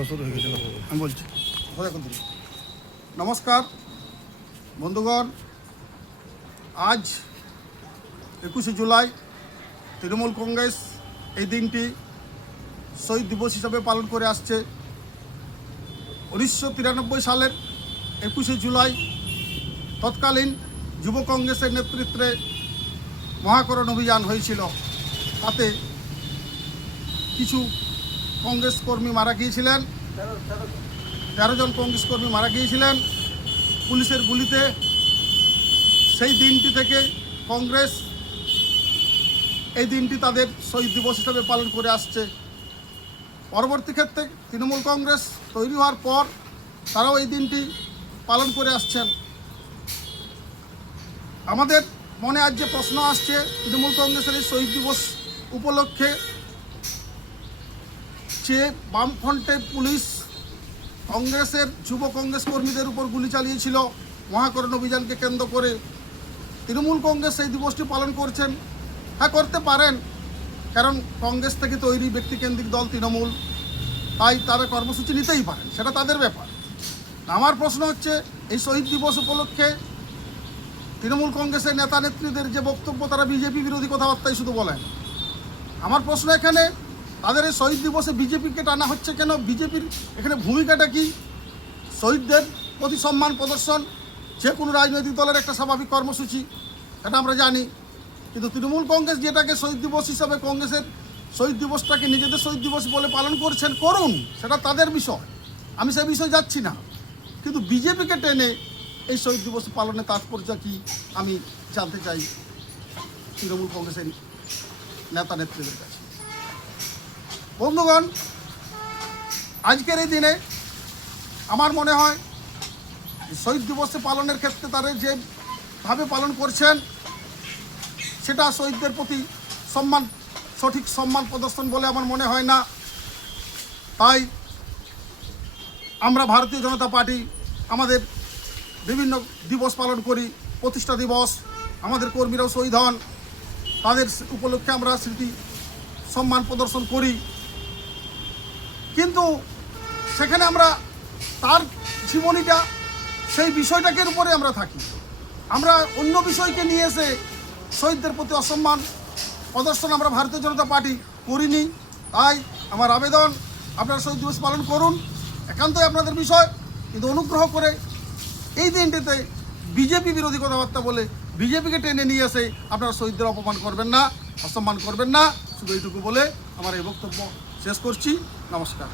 আমি বলছি। নমস্কার, বন্ধুগণ। আজ একুশে জুলাই তৃণমূল কংগ্রেস এই দিনটি শহীদ দিবস হিসাবে পালন করে আসছে। উনিশশো তিরানব্বই সালের একুশে জুলাই তৎকালীন যুব কংগ্রেসের নেতৃত্বে মহাকরণ অভিযান হয়েছিল। তাতে কিছু কংগ্রেস কর্মী মারা গিয়েছিলেন। তেরো জন কংগ্রেস কর্মী মারা গিয়েছিলেন। পুলিশের গুলিতে সেই দিনটি থেকে কংগ্রেস এই দিনটি তাদের শহীদ দিবস হিসাবে পালন করে আসছে। পরবর্তী ক্ষেত্রে তৃণমূল কংগ্রেস তৈরি হওয়ার পর তারাও এই দিনটি পালন করে আসছেন। আমাদের মনে আজ যে প্রশ্ন আসছে, তৃণমূল কংগ্রেসের এই শহীদ দিবস উপলক্ষে যে বামফ্রন্টের পুলিশ, কংগ্রেসের যুব কংগ্রেস কর্মীদের উপর গুলি চালিয়েছিল, মহাকরণ অভিযানকে কেন্দ্র করে। তৃণমূল কংগ্রেস সেই দিবসটি পালন করছেন। হ্যাঁ করতে পারেন, কারণ কংগ্রেস থেকে তৈরি ব্যক্তিকেন্দ্রিক দল তৃণমূল। তাই তারা কর্মসূচি নিতেই পারেন, সেটা তাদের ব্যাপার। আমার প্রশ্ন হচ্ছে, এই শহীদ দিবস উপলক্ষে তৃণমূল কংগ্রেসের নেতা নেত্রীদের যে বক্তব্য, তারা বিজেপি বিরোধী কথাবার্তাই শুধু বলেন। আমার প্রশ্ন এখানে তাদের এই শহীদ দিবসে বিজেপিকে টানা হচ্ছে কেন? বিজেপির এখানে ভূমিকাটা কি? শহীদদের প্রতি সম্মান প্রদর্শন, যে কোনো রাজনৈতিক দলের একটা স্বাভাবিক কর্মসূচি এটা আমরা জানি। কিন্তু তৃণমূল কংগ্রেস যেটাকে শহীদ দিবস হিসাবে কংগ্রেসের শহীদ দিবসটাকে নিজেদের শহীদ দিবস বলে পালন করছেন, করুন, সেটা তাদের বিষয়। আমি সে বিষয়ে যাচ্ছি না। কিন্তু বিজেপিকে টেনে এই শহীদ দিবস পালনের তাৎপর্য কি? আমি জানতে চাই তৃণমূল কংগ্রেসের নেতা নেত্রীদের কাছে। বন্ধুগণ, আজকের এই দিনে আমার মনে হয় শহীদ দিবসে পালনের ক্ষেত্রে তারা যেভাবে পালন করছেন, সেটা শহীদদের প্রতি সম্মান, সঠিক সম্মান প্রদর্শন বলে আমার মনে হয় না। তাই আমরা ভারতীয় জনতা পার্টি আমাদের বিভিন্ন দিবস পালন করি, প্রতিষ্ঠা দিবস, আমাদের কর্মীরাও শহীদ হন, তাদের উপলক্ষে আমরা স্মৃতি সম্মান প্রদর্শন করি। কিন্তু সেখানে আমরা তার জীবনীটা, সেই বিষয়টাকে উপরে আমরা থাকি। আমরা অন্য বিষয়কে নিয়ে এসে শহীদদের প্রতি অসম্মান প্রদর্শন আমরা ভারতীয় জনতা পার্টি করিনি। তাই আমার আবেদন, আপনারা শহীদ দিবস পালন করুন। একান্তই আপনাদের বিষয়, কিন্তু অনুগ্রহ করে এই দিনটিতে বিজেপি বিরোধী কথাবার্তা বলে বিজেপিকে টেনে নিয়ে এসে আপনারা শহীদদের অপমান করবেন না, অসম্মান করবেন না। শুধু এইটুকু বলে আমার এই বক্তব্য শেষ করছি। নমস্কার।